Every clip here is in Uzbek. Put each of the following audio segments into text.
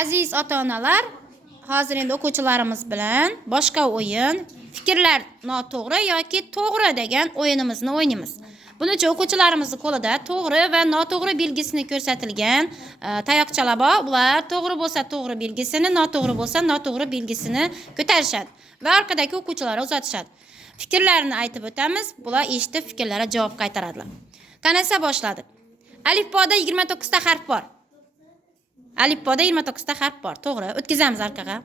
Aziz ota-onalar, hozir endi o'quvchilarimiz bilan boshqa o'yin, fikrlar noto'g'ri yoki to'g'ri degan o'yinimizni o'ynaymiz. Buning uchun o'quvchilarimizning qo'lida to'g'ri va noto'g'ri belgisini ko'rsatilgan tayoqchalar bor. Ular to'g'ri bo'lsa to'g'ri belgisini, noto'g'ri bo'lsa noto'g'ri belgisini ko'tarishadi va orqadagi o'quvchilar uzatishadi. Fikrlarini aytib o'tamiz. Bular eshitib fikrlariga javob qaytaradilar. Qanasa boshladik. Alifboda 29 ta harf bor. Alifboda 29 ta harf bor. To'g'ri. O'tkazamiz orqaga.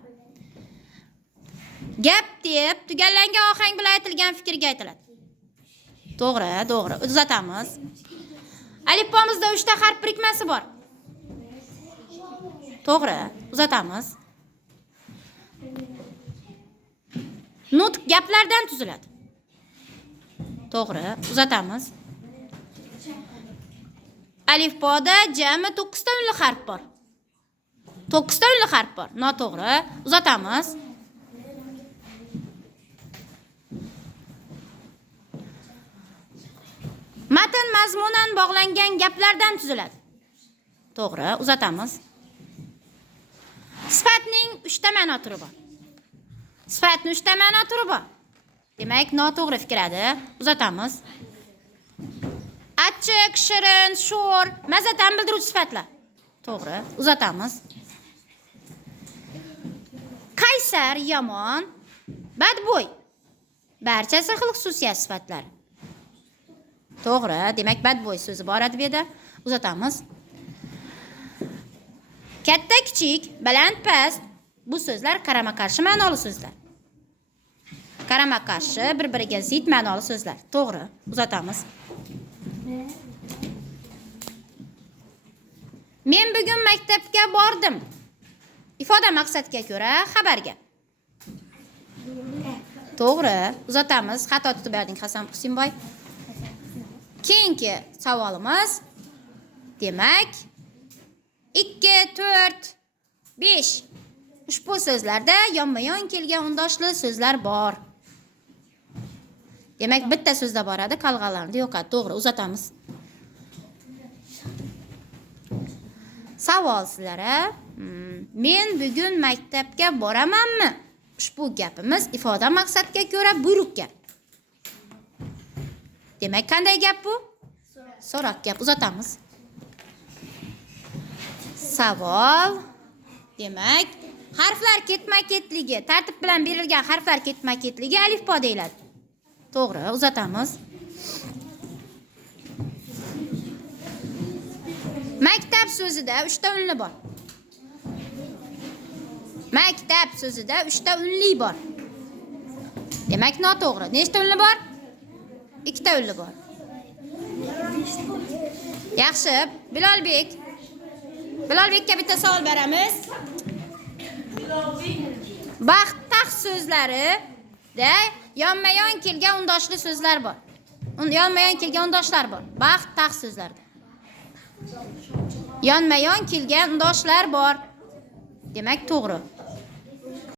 Gap deb tugallangan ohang bilan aytilgan fikrga aytiladi. To'g'ri, to'g'ri. Uzatamiz. Alifbomizda 3 ta harf birikmasi bor. To'g'ri. Uzatamiz. Nutq gaplardan tuziladi. To'g'ri. Uzatamiz. Alifboda jami 9 ta unli harf bor. 9 ta unli harf bor. Noto'g'ri. Uzatamiz. Matn mazmunan bog'langan gaplardan tuziladi. To'g'ri. Uzatamiz. Sifatning 3 ta ma'no turi bor. Sifatning 3 ta ma'no turi bor. Demak, noto'g'ri fikradi. Uzatamiz. Achchiq, shirin, sho'r, mazatan bildiruvchi sifatlar. To'g'ri. Uzatamiz. Qaysar, yomon, badbo'y. Barchasi xil xususiyat sifatlari. To'g'ri. Demak, badbo'y so'zi bor edi bu yerda. Uzatamiz. Katta, kichik, baland, past. Bu so'zlar qarama-qarshi ma'noli so'zlar. Qarama-qarshi, bir-biriga zid ma'noli so'zlar. To'g'ri. Uzatamiz. Men bugun maktabga bordim. Ifoda maqsadga ko'ra xabarga. To'g'ri. Uzatamiz. Xato tutib berding Hasan Husinboy. Keyingi savolimiz. Demak, 2, 4, 5. Ushbu so'zlarda yonma-yon kelgan undoshli so'zlar bor. Demak, bitta so'zda bor edi, qolganlarida yo'q. To'g'ri. Uzatamiz. Savol sizlarga. Men bugun maktabga boramanmi? Ushbu gapimiz ifoda maqsadga ko'ra buyruq gap. Demak, qanday gap bu? So'roq gap. Uzatamiz. Savol. Demak, harflar ketma-ketligi, tartib bilan berilgan harflar ketma-ketligi alifbo deyiladi. To'g'ri. Uzatamiz. Maktab so'zida 3 ta unli bor. Maktab so'zida 3 ta unli bor. Demak, noto'g'ri. Nechta unli bor? 2 ta unli bor. Yaxshi. Bilolbekka bitta savol beramiz. Baxt, taxt so'zlarida yonma-yon kelgan undoshli so'zlar bor. Yonma-yon kelgan undoshlar bor. Baxt, taxt so'zlarida. Yonma-yon kelgan undoshlar bor. Demak, to'g'ri.